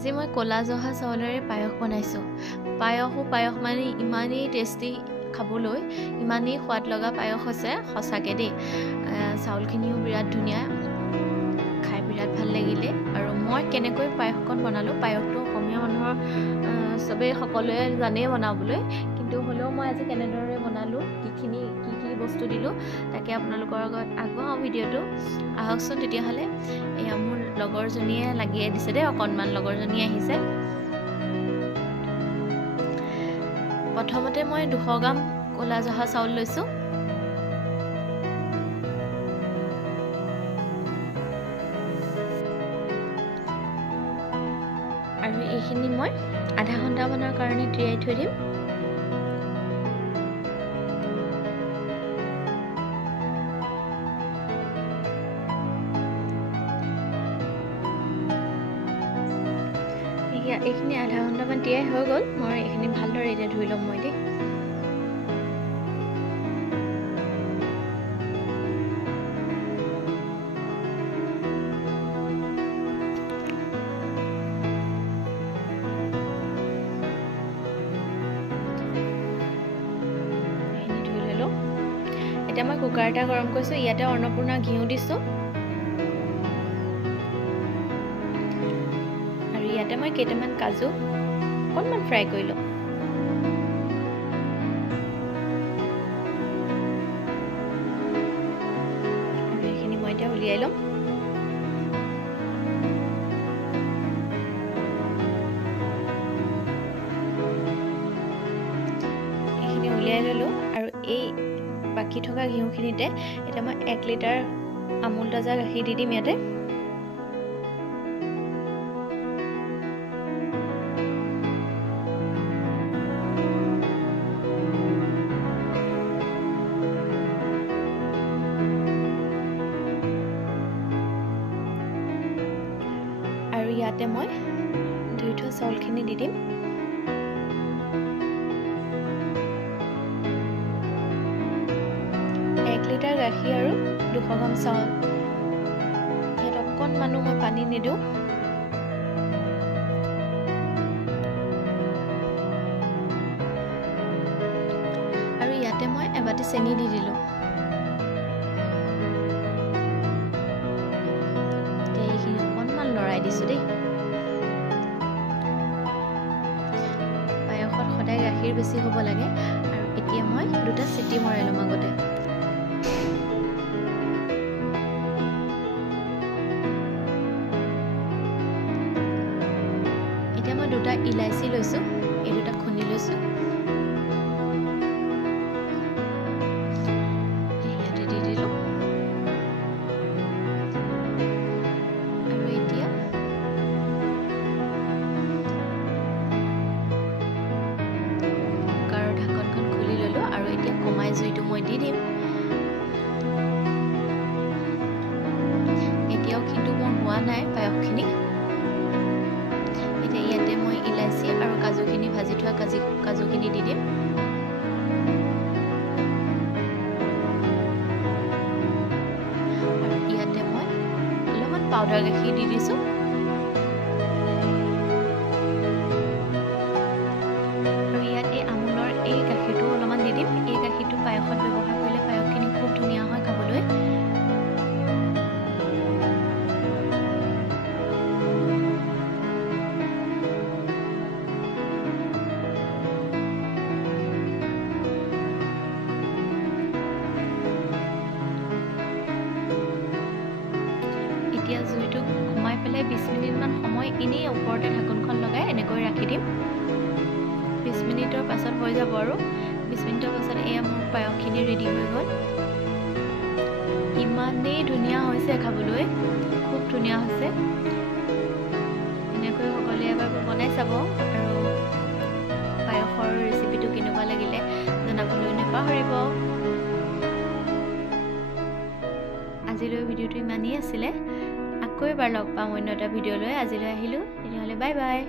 আজি মই ক'লা জহা চাউলেৰে পায়স বনাইছোঁ। পায়স মানে ইমানেই টেষ্টি, খাবলৈ ইমানেই সোৱাদ লগা পায়স হৈছে সঁচাকৈ দেই। চাউলখিনিও বিৰাট ধুনীয়া, খাই বিৰাট ভাল লাগিলে। আৰু মই কেনেকৈ পায়সকণ বনালোঁ, পায়সটো অসমীয়া মানুহৰ চবেই সকলোৱে জানেই বনাবলৈ, কিন্তু হ'লেও মই আজি কেনেদৰে বনালোঁ, কি কি বস্তু দিলোঁ তাকে আপোনালোকৰ আগত আগবঢ়াওঁ ভিডিঅ'টো। আহকচোন তেতিয়াহ'লে। এয়া মোৰ লগৰজনীয়ে লাগিয়ে দিছে দেই, অকণমান লগৰজনী আহিছে। প্ৰথমতে মই 200 গ্ৰাম ক'লা জহা চাউল লৈছোঁ। আৰু এইখিনি মই আধা ঘণ্টামানৰ কাৰণে তিয়াই থৈ দিম। এইখিনি আধা ঘণ্টামান তিয়াই হৈ গ'ল। মই এইখিনি ভালদৰে এতিয়া ধুই ল'ম মই দেই। এইখিনি ধুই ল'লোঁ। এতিয়া মই কুকাৰ এটা গৰম কৰিছোঁ। ইয়াতে অন্নপূৰ্ণা ঘিউ দিছোঁ। ইয়াতে মই কেইটামান কাজু অকণমান ফ্ৰাই কৰি লওঁ। আৰু এইখিনি মই এতিয়া উলিয়াই ল'ম। এইখিনি উলিয়াই ল'লোঁ। আৰু এই বাকী থকা ঘিউখিনিতে এতিয়া মই 1 লিটাৰ আমুল তাজা গাখীৰ দি দিম ইয়াতে। আৰু ইয়াতে মই ধুই থোৱা চাউলখিনি দি দিম। এক লিটাৰ গাখীৰ আৰু 200 গ্ৰাম চাউল। ইয়াত অকণমানো মই পানী নিদিওঁ। আৰু ইয়াতে মই এবাটি চেনি দি দিলোঁ। লৰাই দিছোঁ দেই। পায়সত সদায় গাখীৰ বেছি হ'ব লাগে। আৰু এতিয়া মই 2টা চিটি মৰাই ল'ম আগতে। এতিয়া মই 2টা ইলাচি লৈছোঁ, এই 2টা খুন্দি লৈছোঁ। ইয়াতে দি দিলোঁ। কমাই জুইটো মই দি দিম। এতিয়াও কিন্তু মোৰ হোৱা নাই পায়সখিনি। এতিয়া ইয়াতে মই ইলাচি আৰু কাজুখিনি, ভাজি থোৱা কাজুখিনি দি দিম। আৰু ইয়াতে মই অলপমান পাউডাৰ গাখীৰ দি দিছোঁ। আৰু ইয়াত এই আমুলৰ এই গাখীৰটো অলপমান দি দিম। এই গাখীৰটো পায়সত ব্যৱহাৰ কৰিলে পায়সখিনি খুব ধুনীয়া হয় খাবলৈ। এতিয়া জুইটো কমাই পেলাই 20 মিনিটমান সময় এনেই ওপৰতে ঢাকোনখন লগাই এনেকৈ ৰাখি দিম। 20 মিনিটৰ পাছত হৈ যাব। আৰু 20 মিনিটৰ পাছত এয়া মোৰ পায়সখিনি ৰেডি হৈ গ'ল। ইমানেই ধুনীয়া হৈছে খাবলৈ, খুব ধুনীয়া হৈছে। এনেকৈ সকলোৱে এবাৰ বনাই চাব। আৰু পায়সৰ ৰেচিপিটো কেনেকুৱা লাগিলে জনাবলৈ নাপাহৰিব। আজিলৈ ভিডিঅ'টো ইমানেই আছিলে। আকৌ এবাৰ লগ পাম অন্য এটা ভিডিঅ' লৈ। আজিলৈ আহিলোঁ, তেতিয়াহ'লে বাই বাই।